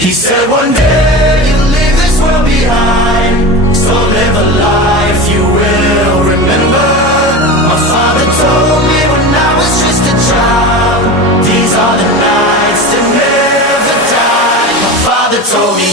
He said one day you'll leave this world behind, so live a life you will remember. My father told me when I was just a child, these are the nights that never die. My father told me